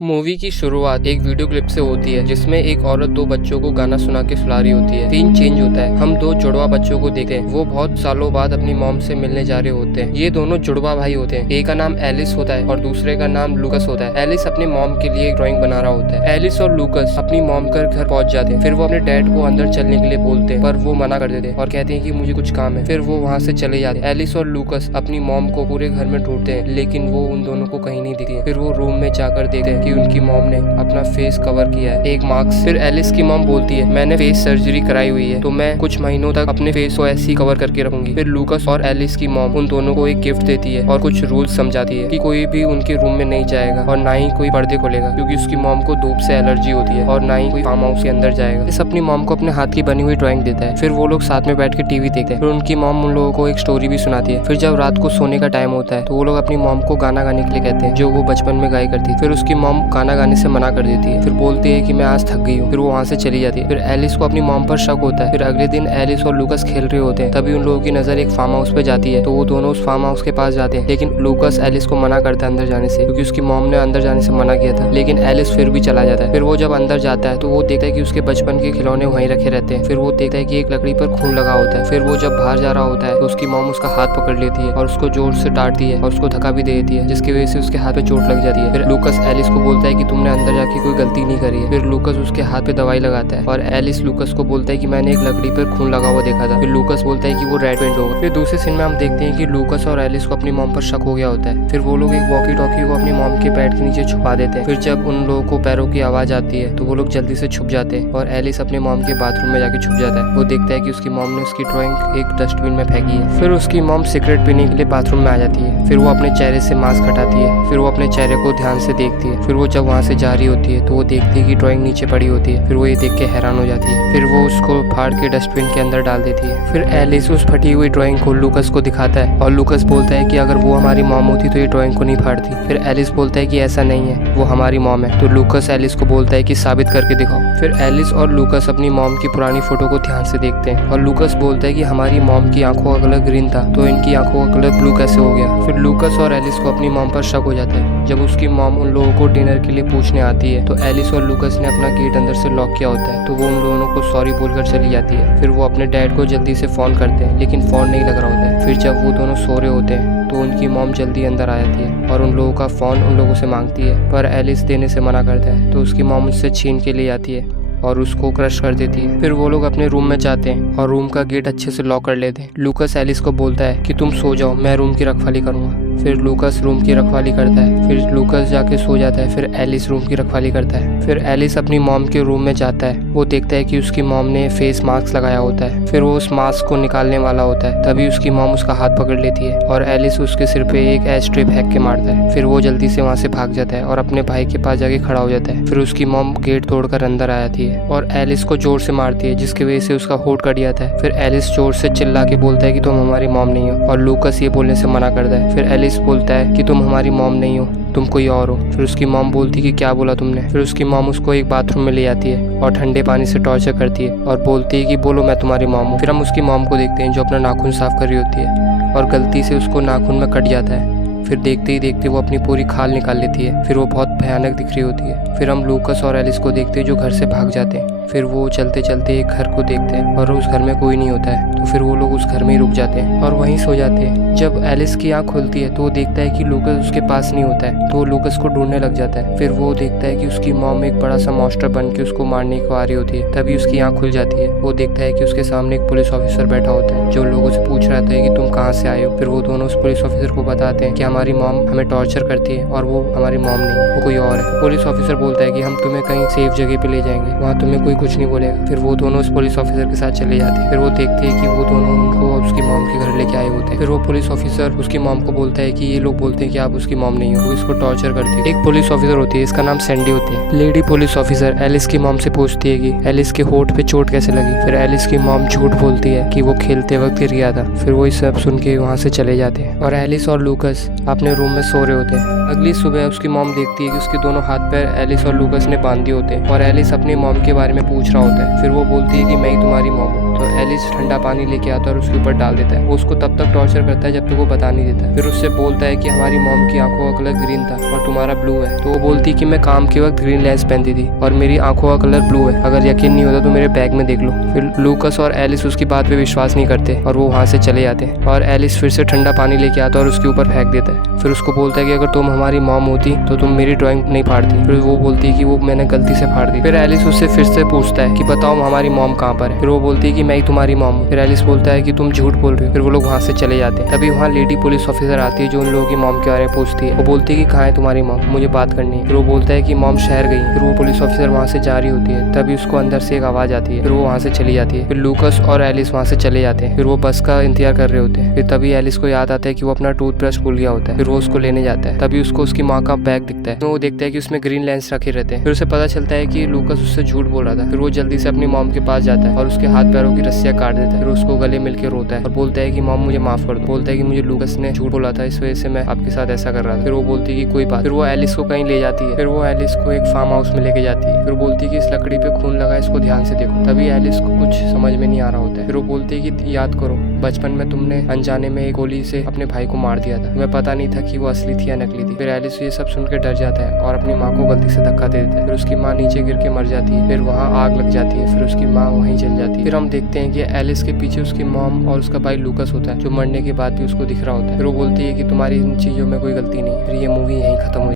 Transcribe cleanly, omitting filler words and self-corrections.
Movie की शुरुआत एक वीडियो क्लिप से होती है जिसमें एक औरत दो बच्चों को गाना सुना के सुला रही होती है। सीन चेंज होता है, हम दो जुड़वा बच्चों को देखते हैं। वो बहुत सालों बाद अपनी मॉम से मिलने जा रहे होते हैं। ये दोनों जुड़वा भाई होते हैं। एक का नाम एलिस होता है और दूसरे का नाम लूकस होता है। एलिस अपनी मॉम के लिए एक ड्राइंग बना रहा होता है। एलिस और लूकस अपनी मॉम के घर पहुंच जाते हैं। फिर वो अपने डैड को अंदर चलने के लिए बोलते हैं पर वो मना कर देते हैं और कहते हैं कि मुझे कुछ काम है। फिर वो वहाँ से चले जाते हैं। एलिस और लूकस अपनी मॉम को पूरे घर में ढूंढते हैं लेकिन वो उन दोनों को कहीं नहीं दिखती है। फिर वो रूम में जाकर देखते हैं कि उनकी मॉम ने अपना फेस कवर किया है एक मास्क। फिर एलिस की मॉम बोलती है मैंने फेस सर्जरी कराई हुई है तो मैं कुछ महीनों तक अपने फेस को ऐसे ही कवर करके रखूंगी। फिर लूकस और एलिस की मॉम उन दोनों को एक गिफ्ट देती है और कुछ रूल्स समझाती है कि कोई भी उनके रूम में नहीं जाएगा और ना ही कोई पर्दे खोलेगा क्योंकि उसकी मॉम को धूप से एलर्जी होती है और ना ही कोई फार्म हाउस के अंदर जाएगा। इस अपनी मॉम को अपने हाथ की बनी हुई ड्राइंग देता है। फिर वो लोग साथ में बैठ के टीवी देखते हैं। फिर उनकी मॉम उन लोगों को एक स्टोरी भी सुनाती है। फिर जब रात को सोने का टाइम होता है तो वो लोग अपनी मॉम को गाना गाने के लिए कहते हैं जो वो बचपन में गाया करती है। फिर उसकी मॉम गाना गाने से मना कर देती है। फिर बोलती है कि मैं आज थक गई हूँ। फिर वो वहाँ से चली जाती है। फिर एलिस को अपनी मॉम पर शक होता है। फिर अगले दिन एलिस और लूकस खेल रहे होते हैं तभी उन लोगों की नजर एक फार्म हाउस पे जाती है तो वो दोनों उस फार्म हाउस के पास जाते हैं लेकिन लूकस एलिस को मना करता है अंदर जाने से क्योंकि उसकी मॉम ने अंदर जाने से मना किया था। लेकिन एलिस फिर भी चला जाता है। फिर वो जब अंदर जाता है तो वो देखता है कि उसके बचपन के खिलौने वहीं रखे रहते हैं। फिर वो देखता है कि एक लकड़ी पर खून लगा होता है। फिर वो जब बाहर जा रहा होता है तो उसकी मॉम उसका हाथ पकड़ लेती है और उसको जोर से डांटती है और उसको धक्का भी दे देती है जिसकी वजह से उसके हाथ पे चोट लग जाती है। फिर लूकस एलिस को बोलता है कि तुमने अंदर जाके कोई गलती नहीं करी है। फिर लूकस उसके हाथ पे दवाई लगाता है और एलिस लूकस को बोलता है कि मैंने एक लकड़ी पर खून लगा हुआ देखा था। फिर लूकस बोलता है कि वो रेड पेंट होगा। फिर दूसरे सीन में हम देखते हैं कि लूकस और एलिस को अपनी मॉम पर शक हो गया होता है। फिर वो लोग एक वॉकी टॉकी को अपनी मॉम के बेड के नीचे छुपा देते हैं। फिर जब उन लोगों को पैरों की आवाज आती है तो वो लोग जल्दी से छुप जाते हैं और एलिस अपने मॉम के बाथरूम में जाके छुप जाता है। वो देखता है कि उसकी मॉम ने उसकी ड्राइंग एक डस्टबिन में फेंकी है। फिर उसकी मॉम सिगरेट पीने के लिए बाथरूम में आ जाती है। फिर वो अपने चेहरे से मास्क हटाती है। फिर वो अपने चेहरे को ध्यान से देखती है। फिर वो जब वहाँ से जा रही होती है तो वो देखती है कि ड्राइंग नीचे पड़ी होती है। फिर वो ये देख के हैरान हो जाती है। फिर वो उसको फाड़ के डस्टबिन के अंदर डाल देती है। फिर एलिस उस फटी हुई ड्राइंग को लूकस को दिखाता है और लूकस बोलता है कि अगर वो हमारी मॉम होती तो ये ड्राइंग को नहीं फाड़ती। फिर एलिस बोलता है कि ऐसा नहीं है, वो हमारी मॉम है। तो लूकस एलिस को बोलता है कि साबित करके दिखाओ। फिर एलिस और लूकस अपनी मॉम की पुरानी फोटो को ध्यान से देखते हैं और लूकस बोलता है कि हमारी मॉम की आंखों का कलर ग्रीन था तो इनकी आंखों का कलर ब्लू कैसे हो गया। फिर लूकस और एलिस को अपनी मॉम पर शक हो जाता है। जब उसकी मॉम उन लोगों को डिनर के लिए पूछने आती है तो एलिस और लूकस ने अपना गेट अंदर से लॉक किया होता है तो वो उन दोनों को सॉरी बोलकर चली जाती है। फिर वो अपने डैड को जल्दी से फोन करते हैं लेकिन फोन नहीं लग रहा होता है। फिर जब वो दोनों सो रहे होते हैं तो उनकी मॉम जल्दी अंदर आ जाती है और उन लोगों का फोन उन लोगों से मांगती है पर एलिस देने से मना करता है तो उसकी मॉम उससे छीन के ले आती है और उसको क्रश कर देती है। फिर वो लोग अपने रूम में जाते हैं और रूम का गेट अच्छे से लॉक कर लेते हैं। लूकस एलिस को बोलता है कि तुम सो जाओ, मैं रूम की रखवाली करूंगा। फिर लूकस रूम की रखवाली करता है। फिर लूकस जाके सो जाता है। फिर एलिस रूम की रखवाली करता है। फिर एलिस अपनी मॉम के रूम में जाता है। वो देखता है कि उसकी मॉम ने फेस मास्क लगाया होता है। फिर वो उस मास्क को निकालने वाला होता है तभी उसकी मॉम उसका हाथ पकड़ लेती है और एलिस उसके सिर पे एक एस्ट्रे फेंक के मारता है। फिर वो जल्दी से वहाँ से भाग जाता है और अपने भाई के पास जाके खड़ा हो जाता है। फिर उसकी मॉम गेट तोड़कर अंदर आ जाती है और एलिस को जोर से मारती है जिसकी वजह से उसका होंठ कट जाता है। फिर एलिस जोर से चिल्ला के बोलता है कि तुम हमारी मॉम नहीं हो और लूकस ये बोलने से मना करता है। फिर एलिस बोलता है कि तुम हमारी मॉम नहीं हो, तुम कोई और हो। फिर उसकी मॉम बोलती कि क्या बोला तुमने। फिर उसकी मॉम उसको एक बाथरूम में ले जाती है और ठंडे पानी से टॉर्चर करती है और बोलती है कि बोलो मैं तुम्हारी मॉम हूँ। फिर हम उसकी मॉम को देखते हैं जो अपना नाखून साफ कर रही होती है और गलती से उसको नाखून में कट जाता है। फिर देखते ही देखते वो अपनी पूरी खाल निकाल लेती है। फिर वो बहुत भयानक दिख रही होती है। फिर हम लूकस और एलिस को देखते हैं जो घर से भाग जाते हैं। फिर वो चलते चलते एक घर को देखते हैं और उस घर में कोई नहीं होता है तो फिर वो लोग उस घर में ही रुक जाते हैं और वहीं सो जाते हैं। जब एलिस की आंख खुलती है तो वो देखता है कि लूकस उसके पास नहीं होता है तो वो लूकस को ढूंढने लग जाता है। फिर वो देखता है कि उसकी मॉम एक बड़ा सा मॉन्स्टर बन के उसको मारने को आ रही होती है तभी उसकी आंख खुल जाती है। वो देखता है कि उसके सामने एक पुलिस ऑफिसर बैठा होता है जो लोगों से पूछ रहा था कि तुम कहाँ से आए हो। फिर वो दोनों उस पुलिस ऑफिसर को बताते हैं कि हमारी मॉम हमें टॉर्चर करती है और वो हमारी मॉम नहीं वो कोई और है। पुलिस ऑफिसर बोलता है कि हम तुम्हें कहीं सेफ जगह पे ले जाएंगे, वहाँ तुम्हें कोई कुछ नहीं बोलेगा। फिर वो दोनों उस पुलिस ऑफिसर के साथ चले जाते हैं। फिर वो देखते हैं कि वो दोनों उनको उसकी मॉम के घर लेके आए होते हैं। फिर वो पुलिस ऑफिसर उसकी मॉम को बोलता है कि ये लोग बोलते हैं कि आप उसकी मॉम नहीं हो, वो इसको टॉर्चर करते हैं। एक पुलिस ऑफिसर होती है, इसका नाम सैंडी होती है। लेडी पुलिस ऑफिसर एलिस की मॉम से पूछती है कि एलिस के होठ पे चोट कैसे लगी। फिर एलिस की मॉम झूठ बोलती है कि वो खेलते वक्त गिर गया था। फिर वो सब सुन के वहाँ से चले जाते हैं और एलिस और लूकस अपने रूम में सो रहे होते हैं। अगली सुबह उसकी मॉम देखती है कि उसके दोनों हाथ पैर एलिस और लूकस ने बांध दिए होते हैं और एलिस अपनी मॉम के बारे में पूछ रहा होता है। फिर वो बोलती है कि मैं ही तुम्हारी मॉम हूँ। तो एलिस ठंडा पानी लेके आता है और उसके ऊपर डाल देता है। वो उसको तब तक टॉर्चर करता है जब तक वो बता नहीं देता। फिर उससे बोलता है कि हमारी मॉम की आंखों का कलर ग्रीन था और तुम्हारा ब्लू है। तो वो बोलती है कि मैं काम के वक्त ग्रीन लेंस पहनती थी और मेरी आंखों का कलर ब्लू है, अगर यकीन नहीं होता तो मेरे बैग में देख लो। फिर लूकस और एलिस उसकी बात पे विश्वास नहीं करते और वो वहाँ से चले जाते हैं। और एलिस फिर से ठंडा पानी लेके आता है और उसके ऊपर फेंक देता है। फिर उसको बोलता है कि अगर तुम हमारी मॉम होती तो तुम मेरी ड्राइंग नहीं फाड़ती। फिर वो बोलती है कि वो मैंने गलती से फाड़ दी। फिर एलिस उससे फिर से पूछता है कि बताओ हमारी मॉम कहाँ पर है। फिर वो बोलती है कि मैं ही तुम्हारी मॉम हूँ। फिर एलिस बोलता है कि तुम झूठ बोल रहे हो। फिर वो लोग वहाँ से चले जाते हैं। तभी वहाँ लेडी पुलिस ऑफिसर आती है जो उन लोगों की मॉम के बारे में पूछती है। वो बोलती है कि कहाँ है तुम्हारी मॉम, मुझे बात करनी है। फिर वो बोलता है कि मॉम शहर गई। फिर वो पुलिस ऑफिसर वहाँ से जा रही होती है। तभी उसको अंदर से एक आवाज आती है। फिर वो वहाँ से चली जाती है। फिर लूकस और एलिस वहाँ से चले जाते हैं। फिर वो बस का इंतजार कर रहे होते हैं। फिर तभी एलिस को याद आता है कि वो अपना टूथब्रश भूल गया होता है। फिर वो उसको लेने जाता है। तभी उसको उसकी माँ का बैग दिखता है। तो वो देखता है कि उसमें ग्रीन लेंस रखे रहते हैं। फिर उसे पता चलता है कि लूकस उससे झूठ बोल रहा था। फिर वो जल्दी से अपनी मॉम के पास जाता है और उसके हाथ पैरों की रस्सियां काट देता है। फिर उसको गले मिलकर रोता है और बोलता है कि मॉम मुझे माफ कर दो। बोलता है कि मुझे लूकस ने झूठ बोला था, इस वजह से मैं आपके साथ ऐसा कर रहा था। फिर वो बोलती है कि कोई बात। फिर वो एलिस को कहीं ले जाती है। फिर वो एलिस को एक फार्म हाउस में लेके जाती है। फिर बोलती है कि इस लकड़ी पे खून लगा, इसको ध्यान से देखो। तभी एलिस को कुछ समझ में नहीं आ रहा होता है। फिर वो बोलती है कि याद करो बचपन में तुमने अनजाने में एक गोली से अपने भाई को मार दिया था, तुम्हें पता नहीं था कि वो असली थी या नकली थी। फिर एलिस ये सब सुन के डर जाता है और अपनी माँ को गलती से धक्का दे देता है। फिर उसकी माँ नीचे गिर के मर जाती है। फिर वहाँ आग लग जाती है। फिर उसकी माँ वहीं जल जाती है। फिर हम देखते हैं कि एलिस के पीछे उसकी मॉम और उसका भाई लूकस होता है जो मरने के बाद भी उसको दिख रहा होता है। फिर वो बोलती है कि तुम्हारी इन चीजों में कोई गलती नहीं है। फिर ये मूवी यहीं खत्म हुई।